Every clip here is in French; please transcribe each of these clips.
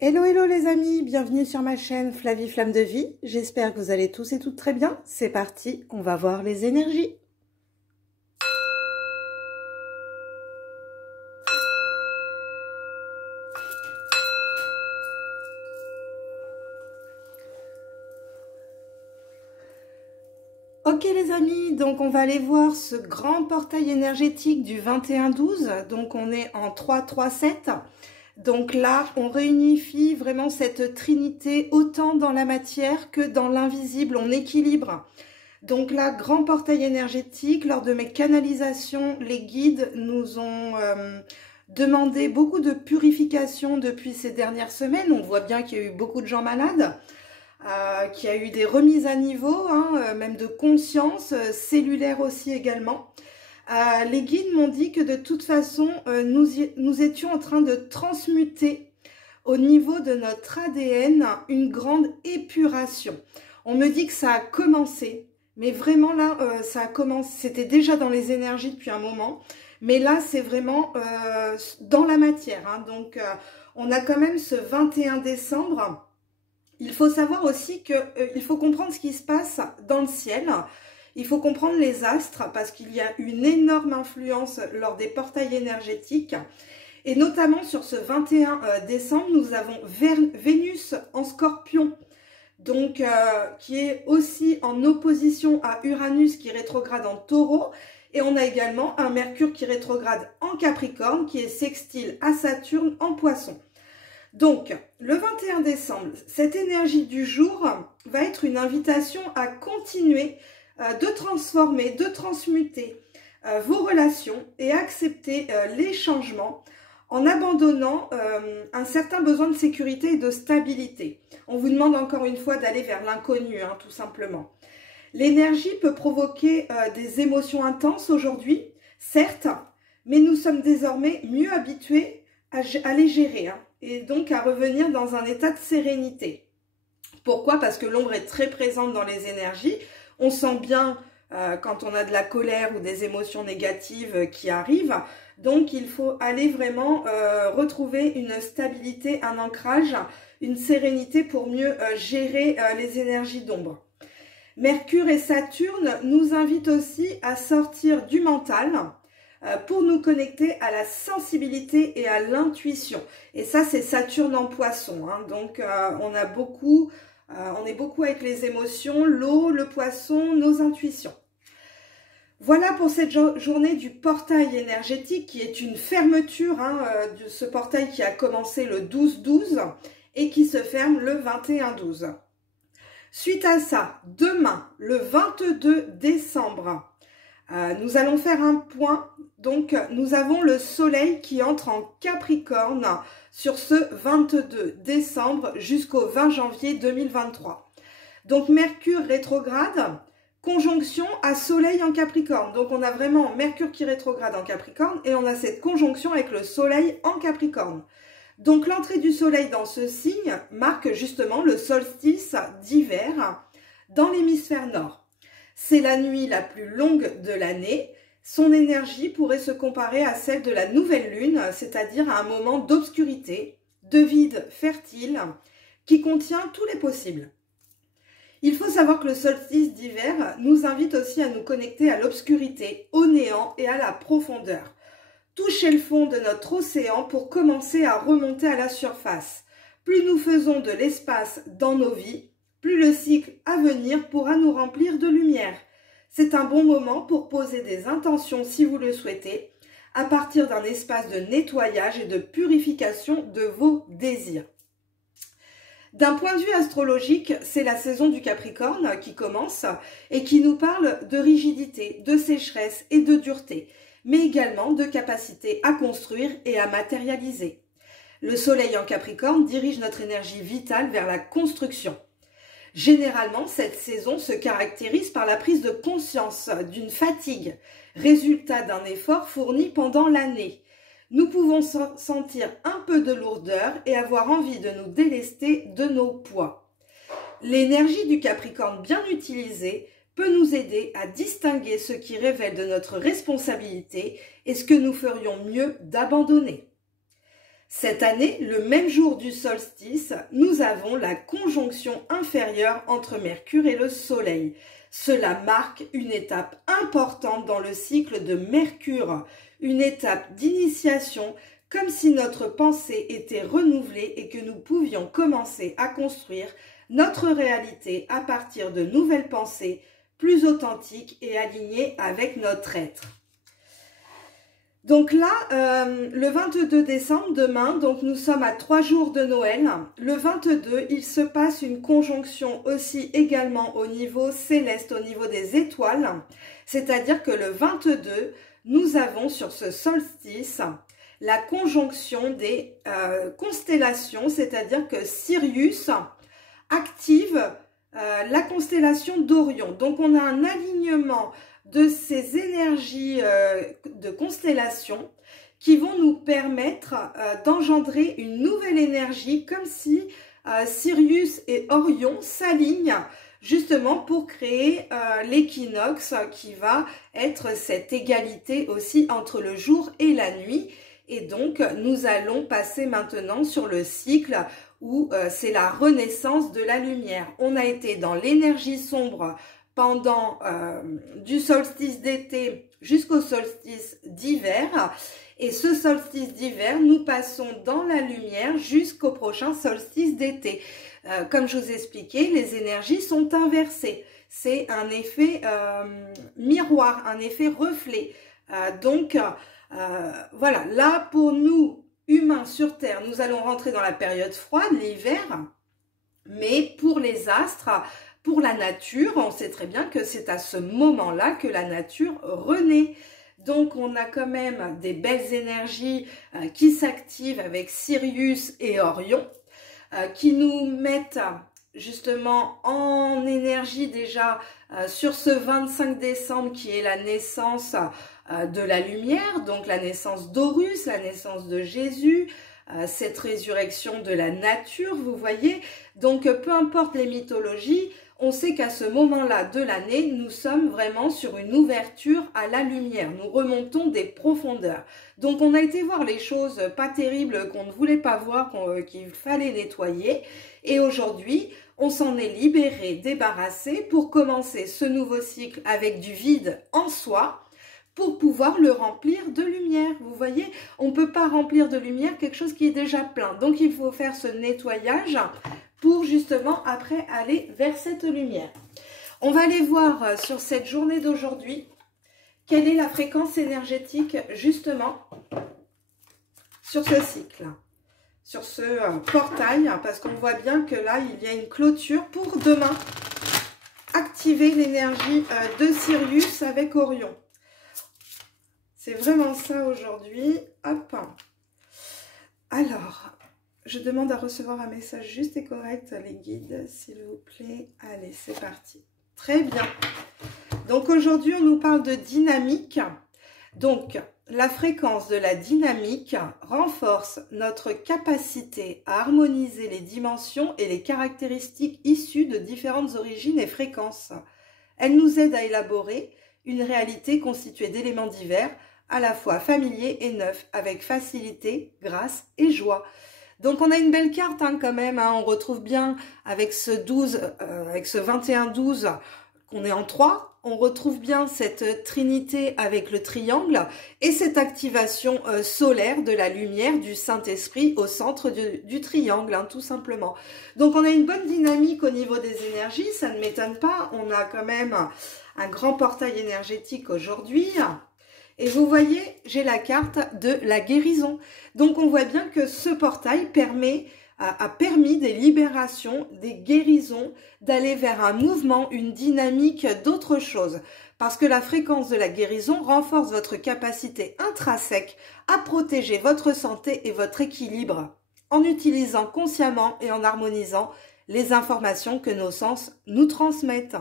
Hello, hello les amis, bienvenue sur ma chaîne Flavie Flamme de Vie. J'espère que vous allez tous et toutes très bien. C'est parti, on va voir les énergies. Ok les amis, donc on va aller voir ce grand portail énergétique du 21-12. Donc on est en 3-3-7. Donc là, on réunifie vraiment cette trinité autant dans la matière que dans l'invisible, on équilibre. Donc là, grand portail énergétique, lors de mes canalisations, les guides nous ont demandé beaucoup de purification depuis ces dernières semaines. On voit bien qu'il y a eu beaucoup de gens malades, qu'il y a eu des remises à niveau, même de conscience, cellulaire aussi également. Les guides m'ont dit que de toute façon, nous étions en train de transmuter au niveau de notre ADN une grande épuration. On me dit que ça a commencé, mais vraiment là, ça a commencé, c'était déjà dans les énergies depuis un moment, mais là, c'est vraiment dans la matière. Donc, on a quand même ce 21 décembre. Il faut savoir aussi qu'il faut comprendre ce qui se passe dans le ciel. Il faut comprendre les astres parce qu'il y a une énorme influence lors des portails énergétiques. Et notamment sur ce 21 décembre, nous avons Vénus en Scorpion, donc qui est aussi en opposition à Uranus qui rétrograde en Taureau. Et on a également un Mercure qui rétrograde en Capricorne qui est sextile à Saturne en Poisson. Donc, le 21 décembre, cette énergie du jour va être une invitation à continuer de transformer, de transmuter vos relations et accepter les changements en abandonnant un certain besoin de sécurité et de stabilité. On vous demande encore une fois d'aller vers l'inconnu, tout simplement. L'énergie peut provoquer des émotions intenses aujourd'hui, certes, mais nous sommes désormais mieux habitués à les gérer et donc à revenir dans un état de sérénité. Pourquoi? Parce que l'ombre est très présente dans les énergies. On sent bien quand on a de la colère ou des émotions négatives qui arrivent. Donc, il faut aller vraiment retrouver une stabilité, un ancrage, une sérénité pour mieux gérer les énergies d'ombre. Mercure et Saturne nous invitent aussi à sortir du mental pour nous connecter à la sensibilité et à l'intuition. Et ça, c'est Saturne en Poisson. Donc, on est beaucoup avec les émotions, l'eau, le poisson, nos intuitions. Voilà pour cette journée du portail énergétique qui est une fermeture de ce portail qui a commencé le 12-12 et qui se ferme le 21-12. Suite à ça, demain, le 22 décembre, nous allons faire un point. Donc, nous avons le soleil qui entre en Capricorne sur ce 22 décembre jusqu'au 20 janvier 2023. Donc, Mercure rétrograde, conjonction à soleil en Capricorne. Donc, on a vraiment Mercure qui rétrograde en Capricorne et on a cette conjonction avec le soleil en Capricorne. Donc, l'entrée du soleil dans ce signe marque justement le solstice d'hiver dans l'hémisphère nord. C'est la nuit la plus longue de l'année. Son énergie pourrait se comparer à celle de la nouvelle lune, c'est-à-dire à un moment d'obscurité, de vide fertile, qui contient tous les possibles. Il faut savoir que le solstice d'hiver nous invite aussi à nous connecter à l'obscurité, au néant et à la profondeur. Toucher le fond de notre océan pour commencer à remonter à la surface. Plus nous faisons de l'espace dans nos vies, plus le cycle à venir pourra nous remplir de lumière. C'est un bon moment pour poser des intentions si vous le souhaitez, à partir d'un espace de nettoyage et de purification de vos désirs. D'un point de vue astrologique, c'est la saison du Capricorne qui commence et qui nous parle de rigidité, de sécheresse et de dureté, mais également de capacité à construire et à matérialiser. Le soleil en Capricorne dirige notre énergie vitale vers la construction. Généralement, cette saison se caractérise par la prise de conscience d'une fatigue, résultat d'un effort fourni pendant l'année. Nous pouvons sentir un peu de lourdeur et avoir envie de nous délester de nos poids. L'énergie du Capricorne bien utilisée peut nous aider à distinguer ce qui révèle de notre responsabilité et ce que nous ferions mieux d'abandonner. Cette année, le même jour du solstice, nous avons la conjonction inférieure entre Mercure et le Soleil. Cela marque une étape importante dans le cycle de Mercure, une étape d'initiation, comme si notre pensée était renouvelée et que nous pouvions commencer à construire notre réalité à partir de nouvelles pensées plus authentiques et alignées avec notre être. Donc là, le 22 décembre, demain, donc nous sommes à 3 jours de Noël. Le 22, il se passe une conjonction aussi également au niveau céleste, au niveau des étoiles. C'est-à-dire que le 22, nous avons sur ce solstice la conjonction des constellations, c'est-à-dire que Sirius active la constellation d'Orion. Donc on a un alignement de ces énergies de constellation qui vont nous permettre d'engendrer une nouvelle énergie, comme si Sirius et Orion s'alignent justement pour créer l'équinoxe qui va être cette égalité aussi entre le jour et la nuit. Et donc nous allons passer maintenant sur le cycle où c'est la renaissance de la lumière. On a été dans l'énergie sombre pendant du solstice d'été jusqu'au solstice d'hiver. Et ce solstice d'hiver, nous passons dans la lumière jusqu'au prochain solstice d'été. Comme je vous expliquais, les énergies sont inversées. C'est un effet miroir, un effet reflet. Voilà, là pour nous, humains sur Terre, nous allons rentrer dans la période froide, l'hiver. Mais pour les astres, pour la nature, on sait très bien que c'est à ce moment-là que la nature renaît. Donc, on a quand même des belles énergies qui s'activent avec Sirius et Orion, qui nous mettent justement en énergie déjà sur ce 25 décembre qui est la naissance de la lumière, donc la naissance d'Horus, la naissance de Jésus, cette résurrection de la nature, vous voyez. Donc, peu importe les mythologies, on sait qu'à ce moment-là de l'année, nous sommes vraiment sur une ouverture à la lumière. Nous remontons des profondeurs. Donc, on a été voir les choses pas terribles qu'on ne voulait pas voir, qu'il fallait nettoyer. Et aujourd'hui, on s'en est libéré, débarrassé pour commencer ce nouveau cycle avec du vide en soi, pour pouvoir le remplir de lumière. Vous voyez, on ne peut pas remplir de lumière quelque chose qui est déjà plein. Donc, il faut faire ce nettoyage pour justement après aller vers cette lumière. On va aller voir sur cette journée d'aujourd'hui quelle est la fréquence énergétique justement sur ce cycle, sur ce portail, parce qu'on voit bien que là, il y a une clôture pour demain activer l'énergie de Sirius avec Orion. C'est vraiment ça aujourd'hui. Hop. Alors, je demande à recevoir un message juste et correct, les guides, s'il vous plaît. Allez, c'est parti. Très bien. Donc, aujourd'hui, on nous parle de dynamique. Donc, la fréquence de la dynamique renforce notre capacité à harmoniser les dimensions et les caractéristiques issues de différentes origines et fréquences. Elle nous aide à élaborer une réalité constituée d'éléments divers, à la fois familiers et neufs, avec facilité, grâce et joie. Donc on a une belle carte quand même, on retrouve bien avec ce 12, avec ce 21-12 qu'on est en 3, on retrouve bien cette trinité avec le triangle et cette activation solaire de la lumière du Saint-Esprit au centre du triangle, tout simplement. Donc on a une bonne dynamique au niveau des énergies, ça ne m'étonne pas, on a quand même un grand portail énergétique aujourd'hui. Et vous voyez, j'ai la carte de la guérison. Donc, on voit bien que ce portail a permis des libérations, des guérisons, d'aller vers un mouvement, une dynamique d'autre chose. Parce que la fréquence de la guérison renforce votre capacité intrinsèque à protéger votre santé et votre équilibre en utilisant consciemment et en harmonisant les informations que nos sens nous transmettent.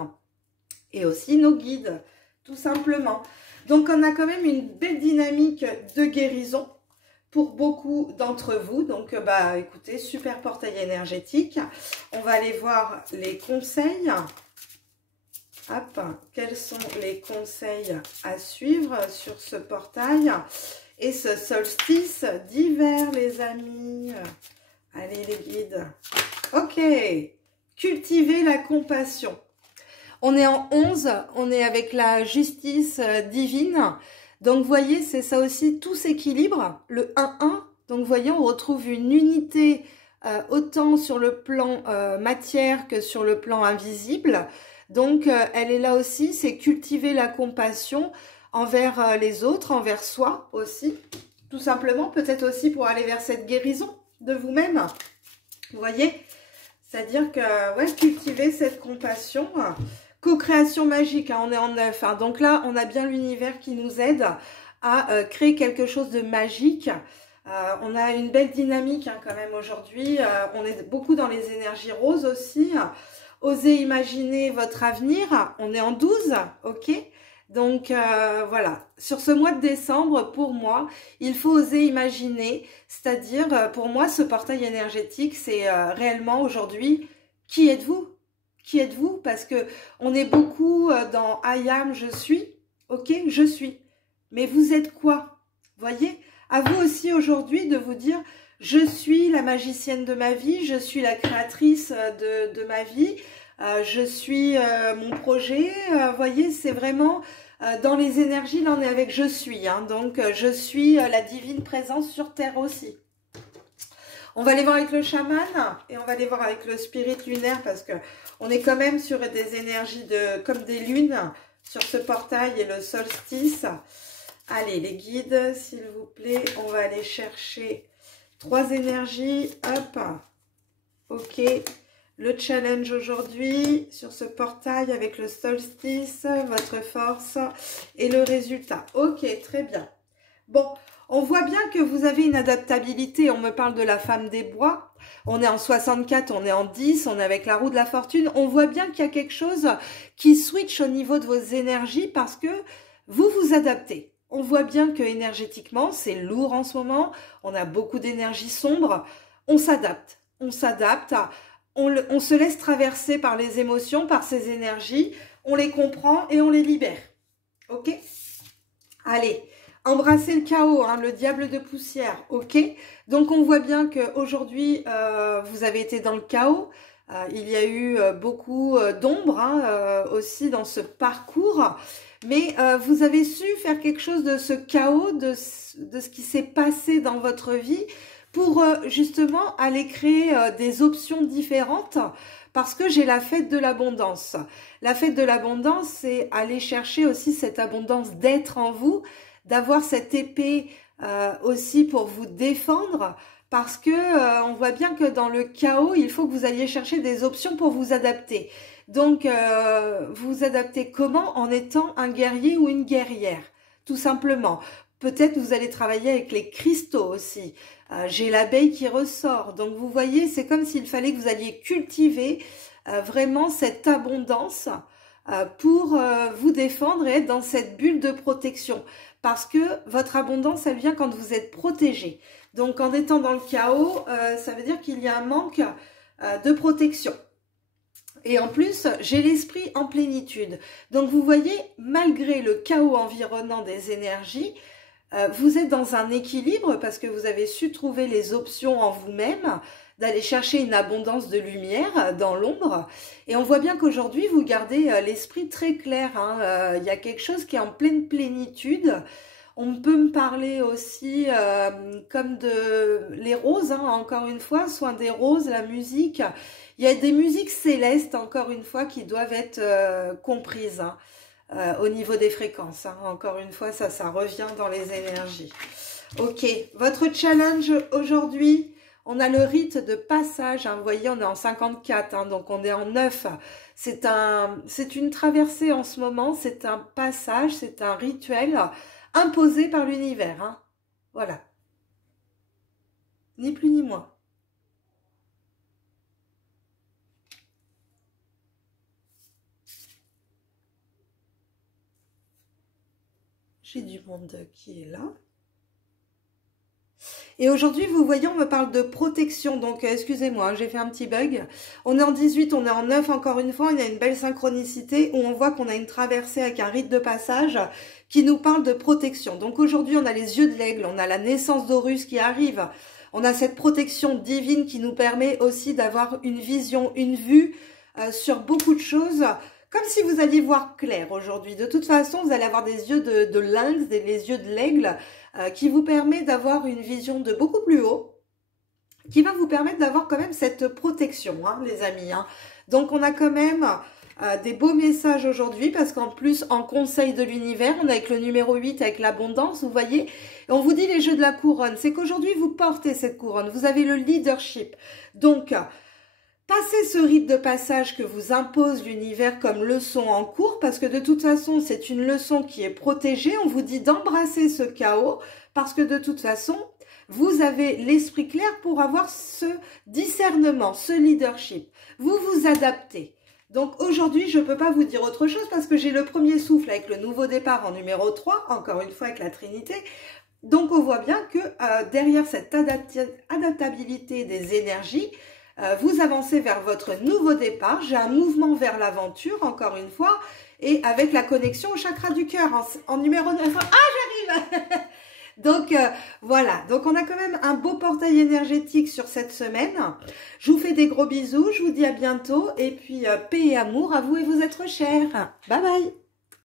Et aussi nos guides, tout simplement. Donc, on a quand même une belle dynamique de guérison pour beaucoup d'entre vous. Donc, écoutez, super portail énergétique. On va aller voir les conseils. Hop, quels sont les conseils à suivre sur ce portail et ce solstice d'hiver, les amis? Allez les guides. Ok. Cultiver la compassion. On est en 11, on est avec la justice divine. Donc, vous voyez, c'est ça aussi, tout s'équilibre. Le 1-1, donc, vous voyez, on retrouve une unité autant sur le plan matière que sur le plan invisible. Donc, elle est là aussi, c'est cultiver la compassion envers les autres, envers soi aussi. Tout simplement, peut-être aussi pour aller vers cette guérison de vous-même. Vous voyez? C'est-à-dire que, ouais, cultiver cette compassion. Co-création magique, hein, on est en 9. Hein, donc là, on a bien l'univers qui nous aide à créer quelque chose de magique. On a une belle dynamique hein, quand même aujourd'hui. On est beaucoup dans les énergies roses aussi. Osez imaginer votre avenir. On est en 12, ok? Donc voilà, sur ce mois de décembre, pour moi, il faut oser imaginer. C'est-à-dire, pour moi, ce portail énergétique, c'est réellement aujourd'hui, qui êtes-vous? Qui êtes-vous? Parce que on est beaucoup dans I am, je suis. Ok, je suis. Mais vous êtes quoi? Voyez? À vous aussi aujourd'hui de vous dire, je suis la magicienne de ma vie, je suis la créatrice de ma vie, je suis mon projet. Voyez, c'est vraiment dans les énergies, là on est avec je suis. Hein, donc je suis la divine présence sur Terre aussi. On va aller voir avec le chaman et on va aller voir avec le spirit lunaire parce que on est quand même sur des énergies comme des lunes sur ce portail et le solstice. Allez, les guides, s'il vous plaît, on va aller chercher 3 énergies. Hop, ok. Le challenge aujourd'hui sur ce portail avec le solstice, votre force et le résultat. Ok, très bien. Bon, on voit bien que vous avez une adaptabilité. On me parle de la femme des bois. On est en 64, on est en 10, on est avec la roue de la fortune. On voit bien qu'il y a quelque chose qui switch au niveau de vos énergies parce que vous vous adaptez. On voit bien que énergétiquement, c'est lourd en ce moment. On a beaucoup d'énergie sombre. On s'adapte. On s'adapte. On se laisse traverser par les émotions, par ces énergies. On les comprend et on les libère. Ok? Allez. Embrasser le chaos, hein, le diable de poussière, ok? Donc, on voit bien qu'aujourd'hui, vous avez été dans le chaos. Il y a eu beaucoup d'ombre hein, aussi dans ce parcours. Mais vous avez su faire quelque chose de ce chaos, de ce qui s'est passé dans votre vie pour justement aller créer des options différentes. Parce que j'ai la fête de l'abondance. La fête de l'abondance, c'est aller chercher aussi cette abondance d'être en vous, d'avoir cette épée aussi pour vous défendre parce que on voit bien que dans le chaos, il faut que vous alliez chercher des options pour vous adapter. Donc, vous adaptez comment? En étant un guerrier ou une guerrière, tout simplement. Peut-être vous allez travailler avec les cristaux aussi. J'ai l'abeille qui ressort. Donc, vous voyez, c'est comme s'il fallait que vous alliez cultiver vraiment cette abondance pour vous défendre et être dans cette bulle de protection. Parce que votre abondance, elle vient quand vous êtes protégé. Donc, en étant dans le chaos, ça veut dire qu'il y a un manque de protection. Et en plus, j'ai l'esprit en plénitude. Donc, vous voyez, malgré le chaos environnant des énergies, vous êtes dans un équilibre parce que vous avez su trouver les options en vous-même, d'aller chercher une abondance de lumière dans l'ombre. Et on voit bien qu'aujourd'hui, vous gardez l'esprit très clair. Hein. Il y a quelque chose qui est en pleine plénitude. On peut me parler aussi comme de les roses, hein, encore une fois, soin des roses, la musique. Il y a des musiques célestes, encore une fois, qui doivent être comprises hein, au niveau des fréquences. Hein. Encore une fois, ça revient dans les énergies. Ok, votre challenge aujourd'hui, on a le rite de passage. Hein, vous voyez, on est en 54, hein, donc on est en 9. C'est une traversée en ce moment, c'est un passage, c'est un rituel imposé par l'univers. Hein. Voilà. Ni plus ni moins. J'ai du monde qui est là. Et aujourd'hui, vous voyez, on me parle de protection. Donc, excusez-moi, j'ai fait un petit bug. On est en 18, on est en 9 encore une fois. Il y a une belle synchronicité où on voit qu'on a une traversée avec un rite de passage qui nous parle de protection. Donc, aujourd'hui, on a les yeux de l'aigle, on a la naissance d'Horus qui arrive. On a cette protection divine qui nous permet aussi d'avoir une vision, une vue sur beaucoup de choses, comme si vous alliez voir clair aujourd'hui. De toute façon, vous allez avoir des yeux de lynx, les yeux de l'aigle, qui vous permet d'avoir une vision de beaucoup plus haut, qui va vous permettre d'avoir quand même cette protection, hein, les amis. Hein. Donc, on a quand même des beaux messages aujourd'hui, parce qu'en plus, en conseil de l'univers, on est avec le numéro 8, avec l'abondance, vous voyez. Et on vous dit les jeux de la couronne. C'est qu'aujourd'hui, vous portez cette couronne. Vous avez le leadership. Donc, passez ce rite de passage que vous impose l'univers comme leçon en cours, parce que de toute façon, c'est une leçon qui est protégée. On vous dit d'embrasser ce chaos, parce que de toute façon, vous avez l'esprit clair pour avoir ce discernement, ce leadership. Vous vous adaptez. Donc aujourd'hui, je ne peux pas vous dire autre chose parce que j'ai le premier souffle avec le nouveau départ en numéro 3, encore une fois avec la Trinité. Donc on voit bien que derrière cette adaptabilité des énergies, vous avancez vers votre nouveau départ. J'ai un mouvement vers l'aventure, encore une fois, et avec la connexion au chakra du cœur en numéro 9. Ah, j'arrive. Donc voilà, donc on a quand même un beau portail énergétique sur cette semaine. Je vous fais des gros bisous, je vous dis à bientôt et puis paix et amour à vous et vos êtres chers. Bye bye.